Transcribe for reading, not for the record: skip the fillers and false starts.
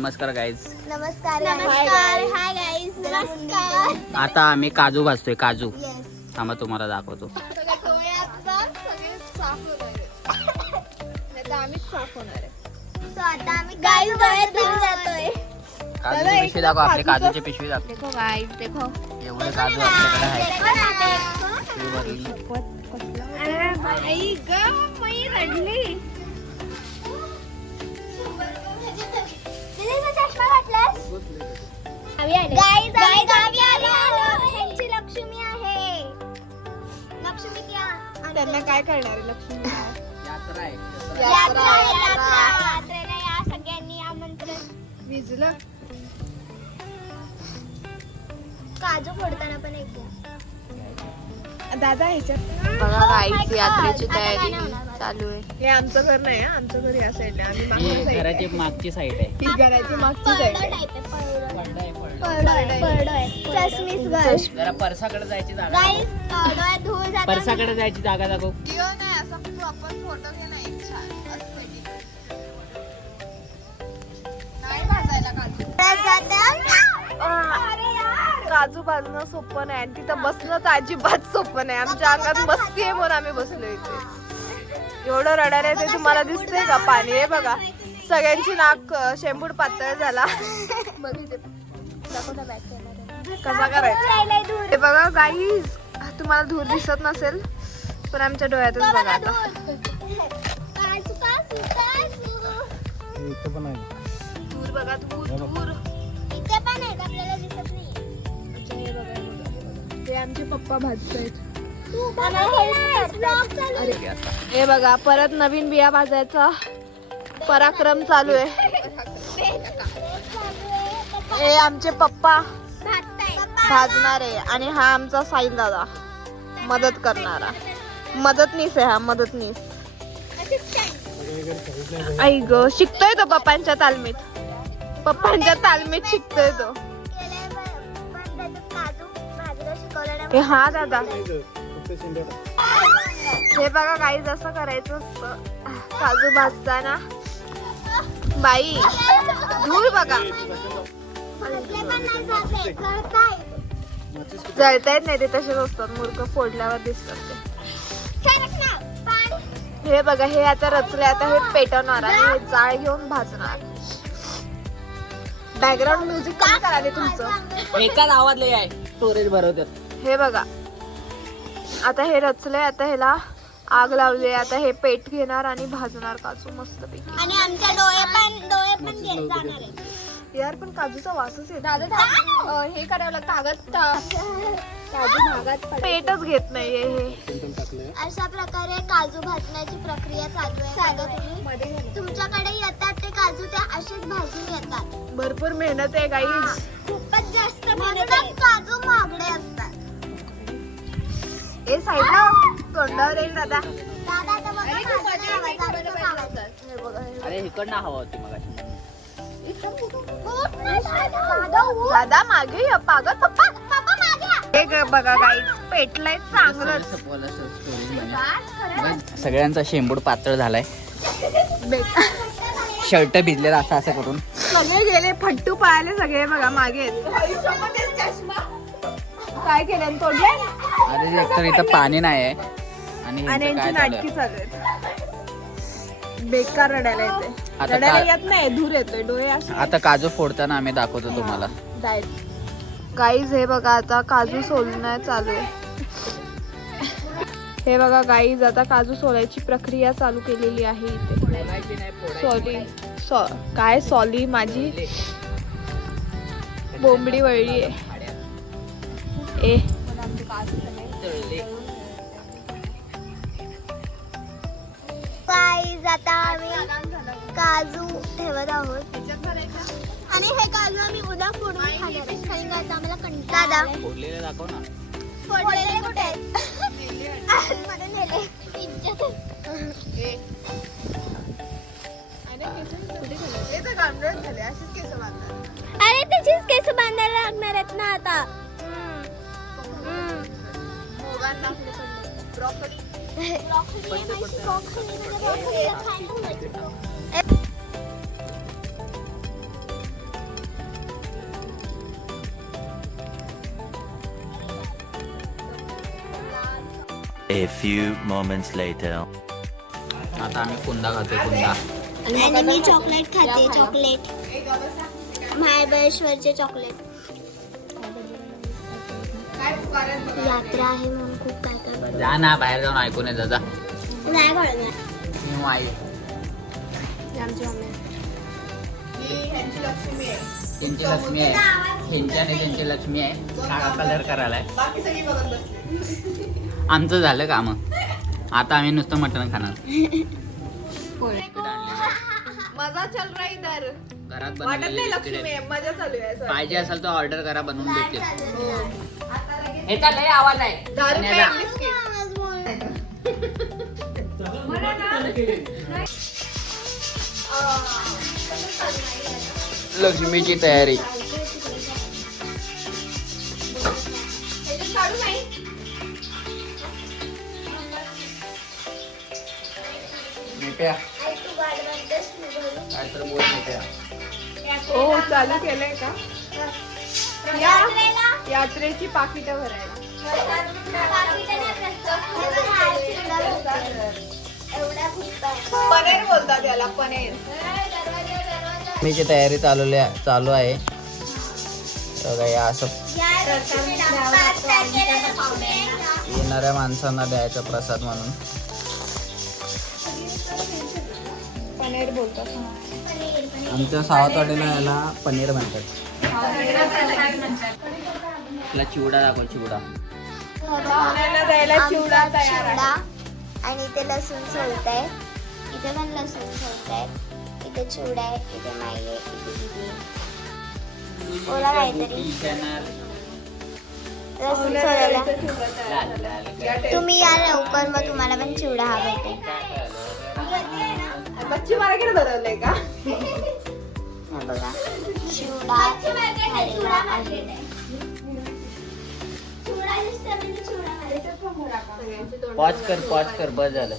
नमस्कार गाईज. नमस्कार नमस्कार. Hi guys. नमस्कार. आता आम्ही काजू भाजतोय. काजू थांबा तुम्हाला दाखवतो. काजूची पिशवी दाखव. आपली काजूची पिशवी दाखव. देखो गाईज देखो. एवढे काजू आपल्याकडे आहेत. पिशवी भरली. आई ग मी रडली. लक्ष्मी आहे. लक्ष्मी त्यांना काय करणार आहे? लक्ष्मी यात्रा आहे. यात्रेला या सगळ्यांनी आमंत्रण. विजलं काजू फोडताना पण एक दादा ह्याच्यात बघा गाईची यात्रेची तयारी चालू आहे. हे आमचं घर नाही हा, आमचं घर या साईडला. आम्ही ही मागच्या साईडला घराची मागची साईड आहे. ही घराची मागची साईड आहे. जरा परसाकडे जायची जागा. परसाकडे जायची जागा दाखव. आपण फोटो घे नाही छान नाही भाजायला काजू भाजणं सोपं नाही आणि तिथं बसणं तर अजिबात सोपं नाही. आमच्या अंगात मस्ती आहे म्हणून आम्ही बसलो इथे. एवढं रडायला आहे ते तुम्हाला दिसतंय का? पाणी आहे बघा. सगळ्यांची नाक शेंबूड पातळ झाला. कसा करायचा हे बघा गाईज. तुम्हाला धूर दिसत नसेल पण आमच्या डोळ्यातच बघा आता. धूर बघा. धूर धूर हे आमचे पप्पा भाजतायत. हे बघा परत नवीन बिया भाजायचा पराक्रम चालू आहे. हे आमचे पप्पा भाजणार आहे आणि हा आमचा साईन दादा मदत करणारा. मदतनीस आहे हा. मदतनीस. आई ग शिकतोय तो पप्पांच्या तालमीत. पप्पांच्या तालमीत शिकतोय तो. हे हा दादा. हे बघा गाईज असं करायचं असतं काजू भाजताना. बाई धूर बघा. जळतायत नाही ते तसेच असतात. मूर्ख फोडल्यावर दिसतात ते. हे बघा हे आता रचले. आता हे पेटवणार आणि हे जाळ घेऊन भाजणार. बॅकग्राऊंड म्युझिक काय करायला तुमचं? एकाच आवाज लय आहे. स्टोरेज भरवतात. हे बघा आता हे रचले. आता ह्याला आग लावली. आता हे पेट घेणार आणि भाजणार काजू मस्त पैकी. आणि आमच्या डोळे पण घेऊन जाणार आहे. यार पण काजूचा वासच येतो. हे करावं लागतं. काजू भागात पेटच घेत नाहीये हे. अशा प्रकारे काजू भाजण्याची प्रक्रिया चालू आहे. तुमच्याकडे येतात ते काजू ते असेच भाजून येतात. भरपूर मेहनत आहे गाईज. खूपच जास्त काजू महागडे असतात. हे साईडला तोंडावर येईल दादा. दादा आता बघा हे बघा हे. अरे इकडनं हवा होती मग. दादा मागे ये, पागल पप्पा. हे बघा गाईज पेटलंय चांगलं. सगळ्यांचा शेंबूड पातळ झालाय. शर्ट भिजले असं असं करून सगळे गेले फट्टू पळाले सगळे. बघा मागे काय केलं तोडले. अरे एकतर इथं पाणी नाही आहे आणि आणि ह्यांचं यांची काय चालू नाटकी आहे? चालू आहेत. बेकार रडायला येते. आता रडायला का- येत नाही. धूर येतोय. डोळे असे आता काजू फोडताना आम्ही दाखवतो तुम्हाला. गाईज हे बघा आता काजू सोलणं चालू आहे. हे बघा गाईज आता काजू सोलायची प्रक्रिया चालू केलेली आहे इथे. काय सॉली माझी बोंबडी वळली आहे. ए गाईज आता आम्ही काजू ठेवत आहोत आणि हे काजू आम्ही उद्या फोडून खाणार आहे. कारण का आता आम्हाला कंटाळा आलाय. फोडलेले दाखव ना. फोडलेले कुठे आहेत? आतमध्ये नेले. अरे त्याचीच केस बांधायला लागणार आहेत ना आता. A few moments later. आता आम्ही कुंदा खातोय कुंदा. आणि मी चॉकलेट खाते. चॉकलेट महाबळेश्वरचे चॉकलेट. यात्रा आहे म्हणून खूप काय काय बनवलं. जा ना बाहेर जाऊन ऐकून ये दादा. नाही कळणार. मी आई आमची मम्मी लक्ष्मी आहे. त्यांची लक्ष्मी आहे. ह्यांची आणि त्यांची लक्ष्मी आहे. काळा कलर करायलाय. बाकी सगळी बघत बसली. आमचं झालं काम. आता आम्ही नुसतं मटण खाणार. मजा चल रहा है इधर. घरात वाटत नाही बनवलेली लक्ष्मी बिस्किटे. आहे. मजा चालू आहे असं. पाहिजे असेल तर ऑर्डर करा, बनवून देते. ह्याचा लय आवाज आहे. 10 रुपये ह्याचा. बिस्किट. लक्ष्मीची तयारी. काढू नाही. मिठ्या काय तर बोल मिठ्या. हो चालू केलंय का यात्रेची पाकिटं भरायला. पनीर बोलतात याला. पनीर लक्ष्मीची तयारी चालू आहे. बघा, या असं येणाऱ्या माणसांना द्यायचा प्रसाद म्हणून. पनीर बोलतात. आमच्या सावतवाडीला याला पनीर म्हणतात. तुला चिवडा दाखव. चिवडा पाहुण्याला द्यायला चिवडा तयार आहे. चिवडा आणि इथे लसूण सोलताय. इथे पण लसूण सोलताय. इथे चिवडा आहे. इथे माई आहे. इथे दिदी आहे. बोला काहीतरी. लसूण सोलायला तुम्ही या लवकर, मग तुम्हाला पण चिवडा हा भेटेल. मच्छी मार्केट बदललंय का? हा बघा चिवडा झालेला आहे. पॉज कर बस झालं.